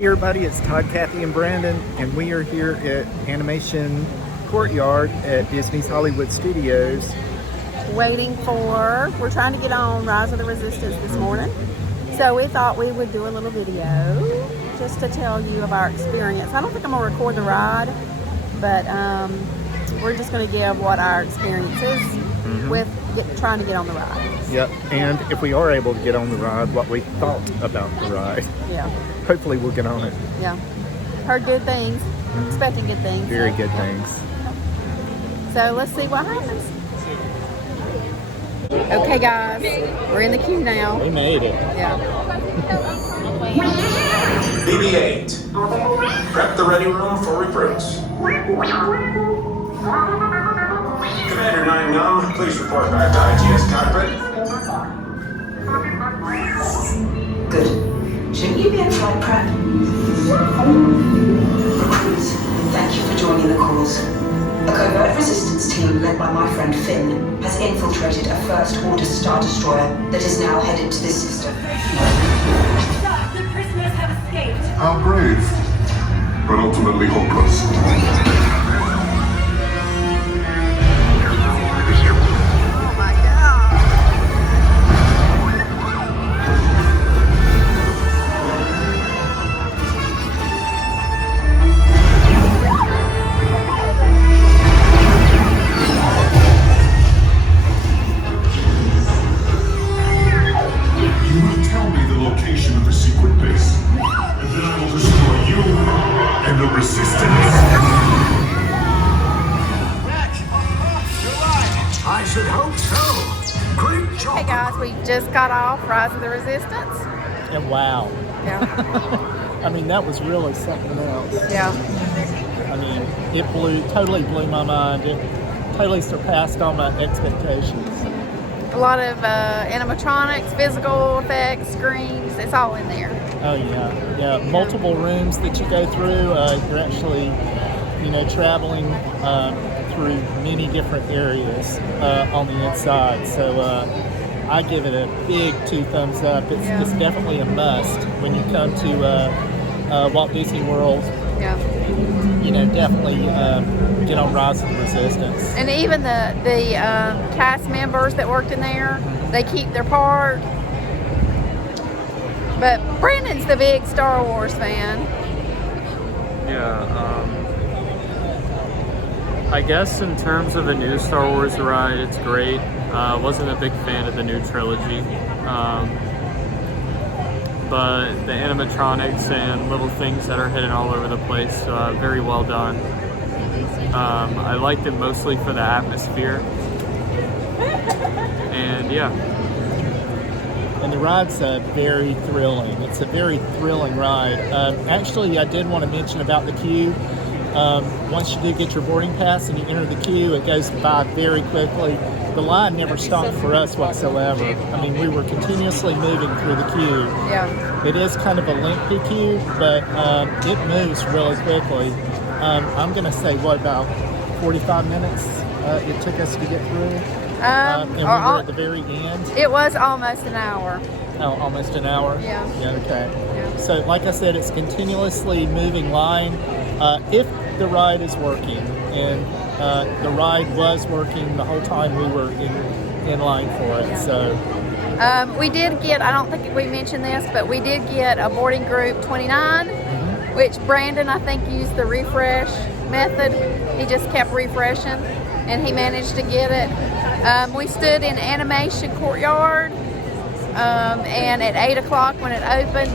Hey everybody, it's Todd, Kathy, and Brandon, and we are here at Animation Courtyard at Disney's Hollywood Studios. We're trying to get on Rise of the Resistance this morning. So we thought we would do a little video just to tell you of our experience. I don't think I'm going to record the ride, but we're just going to give what our experience is with trying to get on the ride. Yep, and if we are able to get on the ride, what we thought about the ride. Yeah. Hopefully we'll get on it. Yeah. Heard good things. Expecting good things. Very good things. So let's see what happens. Okay guys, we're in the queue now. We made it. Yeah. BB-8, prep the ready room for recruits. Commander 9-Num, please report back to IGS cockpit. Good. Shouldn't you be in flight prep? Recruits, thank you for joining the cause. A covert resistance team led by my friend Finn has infiltrated a First-Order Star Destroyer that is now headed to this system. Sir, the prisoners have escaped. How brave, but ultimately hopeless. Oh my God. You will tell me the location of the secret base, and then I will destroy you and the resistance. I should hope so. Great job. Hey guys, we just got off Rise of the Resistance. And wow. Yeah. I mean, that was really something else. Yeah. I mean, it totally blew my mind. It totally surpassed all my expectations. A lot of animatronics, physical effects, screens, it's all in there. Oh yeah. Multiple rooms that you go through. You're actually, traveling through many different areas on the inside. So I give it a big 2 thumbs up. It's definitely a must when you come to Walt Disney World. Yeah. Definitely get on Rise of the Resistance. And even the cast members that worked in there, they keep their part. But Brandon's the big Star Wars fan. Yeah, I guess in terms of a new Star Wars ride, it's great. Wasn't a big fan of the new trilogy. But the animatronics and little things that are hidden all over the place, very well done. I liked it mostly for the atmosphere. And yeah. And the ride's very thrilling. It's a very thrilling ride. Actually, I did want to mention about the queue. Once you do get your boarding pass and you enter the queue, it goes by very quickly. The line never stopped for us whatsoever. I mean, we were continuously moving through the queue. Yeah. It is kind of a lengthy queue, but it moves really quickly. I'm going to say, about 45 minutes it took us to get through? And we were at the very end? It was almost an hour. Oh, almost an hour? Yeah. Yeah, okay. Yeah. So, like I said, it's continuously moving line. If the ride is working, and the ride was working the whole time we were in line for it. Yeah. So We did get, I don't think we mentioned this, but we did get a boarding group 29, which Brandon, I think, used the refresh method. He just kept refreshing, and he managed to get it. We stood in Animation Courtyard, and at 8 o'clock when it opened,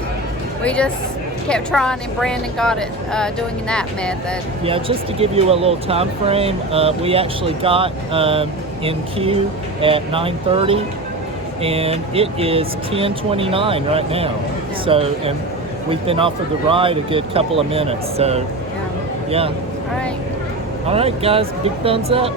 we just kept trying, and Brandon got it doing that method. yeah, just to give you a little time frame, we actually got in queue at 9:30, and it is 10:29 right now. Yeah. So, and we've been off of the ride a good couple of minutes. So, Yeah. yeah. All right. All right, guys, big thumbs up.